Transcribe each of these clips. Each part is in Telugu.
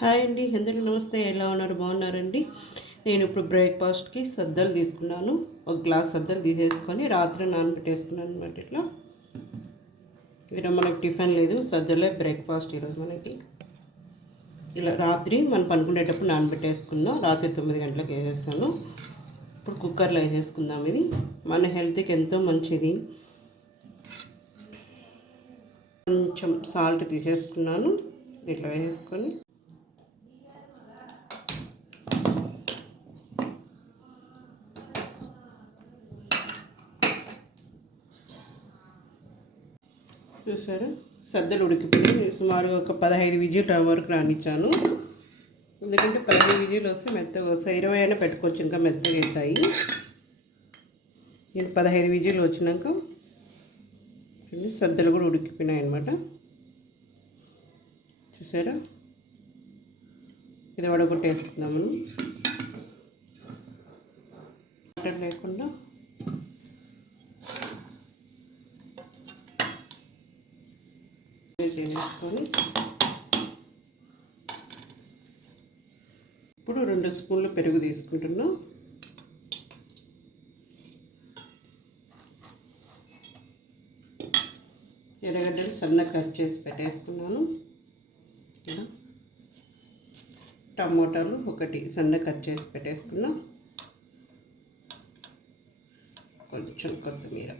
హాయ్ అండి, అందరూ నమస్తే. ఎలా ఉన్నారు? బాగున్నారండి. నేను ఇప్పుడు బ్రేక్ఫాస్ట్కి సద్దలు తీసుకున్నాను. ఒక గ్లాస్ సద్దలు తీసేసుకొని రాత్రి నానబెట్టేసుకున్నాను అనమాట. ఇట్లా ఈరోజు మనకి టిఫిన్ లేదు, సద్దలే బ్రేక్ఫాస్ట్ ఈరోజు మనకి. ఇలా రాత్రి మనం పనుకునేటప్పుడు నానబెట్టేసుకున్నాం. రాత్రి 9 గంటలకు వేసేస్తాను. ఇప్పుడు కుక్కర్లో వేసేసుకుందాం. ఇది మన హెల్త్కి ఎంతో మంచిది. కొంచెం సాల్ట్ తీసేసుకున్నాను. ఇట్లా వేసేసుకొని చూసారా, సద్దలు ఉడికిపోయి సుమారు ఒక 15 విజిల్ వరకు రానిచ్చాను. ఎందుకంటే 15 విజిల్ వస్తే మెత్తగా వస్తాయి. 20 అయినా పెట్టుకోవచ్చు, ఇంకా మెత్తగా అవుతాయి. నేను 15 విజిల్ వచ్చినాక సద్దలు కూడా ఉడికిపోయినాయి అన్నమాట. చూసారా, ఇది వడగొట్టేసుకుందాము. వాటర్ లేకుండా చేసుకొని ఇప్పుడు 2 స్పూన్లు పెరుగు తీసుకుంటున్నాం. ఎర్రగడ్డలు సన్నగా కట్ చేసి పెట్టేసుకున్నాను. టమోటాలు ఒకటి సన్నగా కట్ చేసి పెట్టేసుకున్నాం. కొంచెం కొత్తిమీర.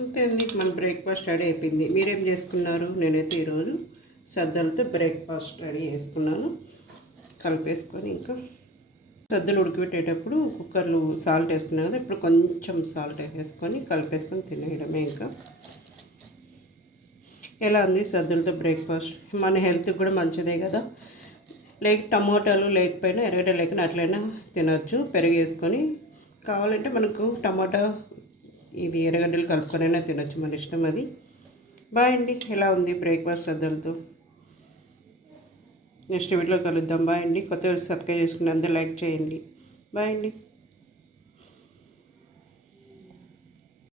అంతే అండి, మన బ్రేక్ఫాస్ట్ రెడీ అయిపోయింది. మీరేం చేసుకున్నారు? నేనైతే ఈరోజు సద్దలతో బ్రేక్ఫాస్ట్ రెడీ చేసుకున్నాను. కలిపేసుకొని ఇంకా సద్దలు ఉడికిపెట్టేటప్పుడు కుక్కర్లో సాల్ట్ వేసుకున్నాను కదా, ఇప్పుడు కొంచెం సాల్ట్ వేసేసుకొని కలిపేసుకొని తినేయడమే. ఇంకా ఎలా ఉంది సద్దలతో బ్రేక్ఫాస్ట్? మన హెల్త్కి కూడా మంచిదే కదా. టమోటాలు లేకపోయినా ఎర్రగడ్డ లేకపోయినా అట్లయినా తినచ్చు. పెరుగు వేసుకొని కావాలంటే మనకు టమాటా ఇది ఎర్రగడ్డలు కలుపుకొనైనా తినచ్చు, మన ఇష్టం అది. బాయ్ అండి. ఎలా ఉంది బ్రేక్ఫాస్ట్ సద్దలతో? నెక్స్ట్ వీడియోలో కలుద్దాం. బాయ్ అండి. కొత్తగా సబ్స్క్రైబ్ చేసుకుని అందరూ లైక్ చేయండి. బాయ్ అండి.